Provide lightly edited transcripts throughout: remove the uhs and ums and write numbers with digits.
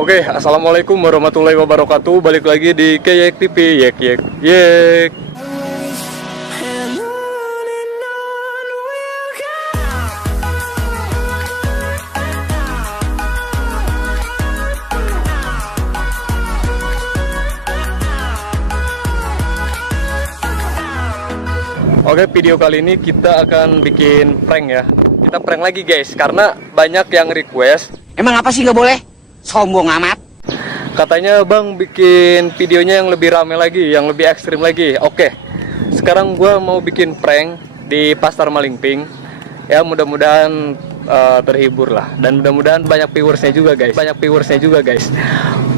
Oke, assalamualaikum warahmatullahi wabarakatuh. Balik lagi di Keyek TV, yek yek yek. Oke, video kali ini kita akan bikin prank ya. Kita prank lagi guys, karena banyak yang request. Emang apa sih nggak boleh? Sombong amat. Katanya bang bikin videonya yang lebih rame lagi, yang lebih ekstrim lagi. Oke, sekarang gue mau bikin prank di Pasar Malingping. Ya mudah-mudahan terhibur lah, dan mudah-mudahan banyak viewersnya juga guys.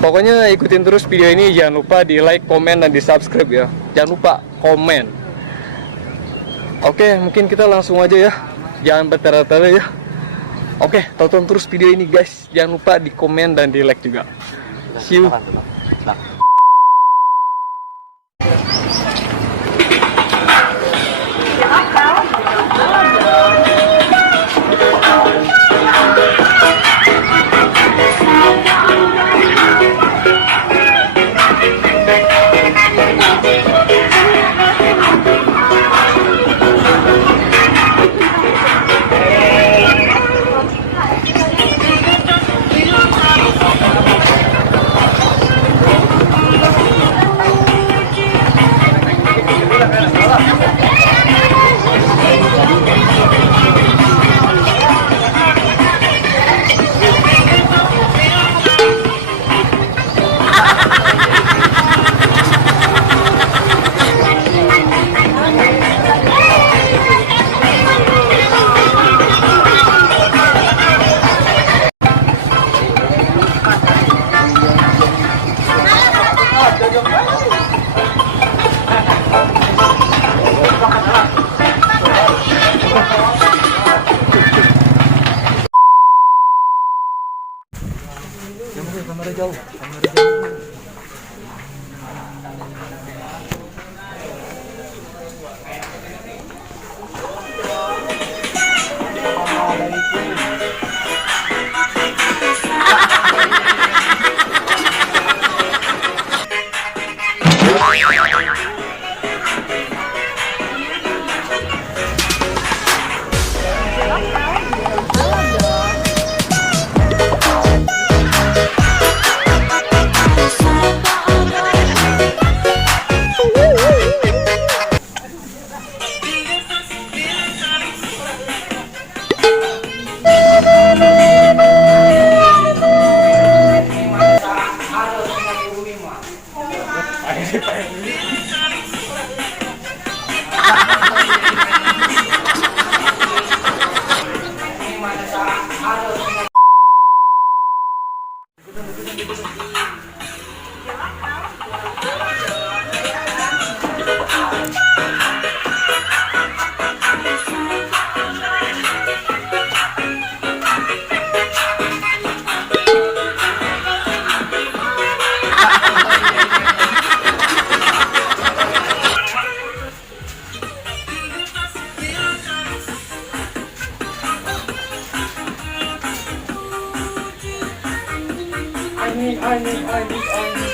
Pokoknya ikutin terus video ini, jangan lupa di like, komen, dan di subscribe ya. Jangan lupa komen. Oke, mungkin kita langsung aja ya. Jangan bertele-tele ya. Oke, tonton terus video ini guys. Jangan lupa di komen dan di like juga. See you. Kamera jauh. I need.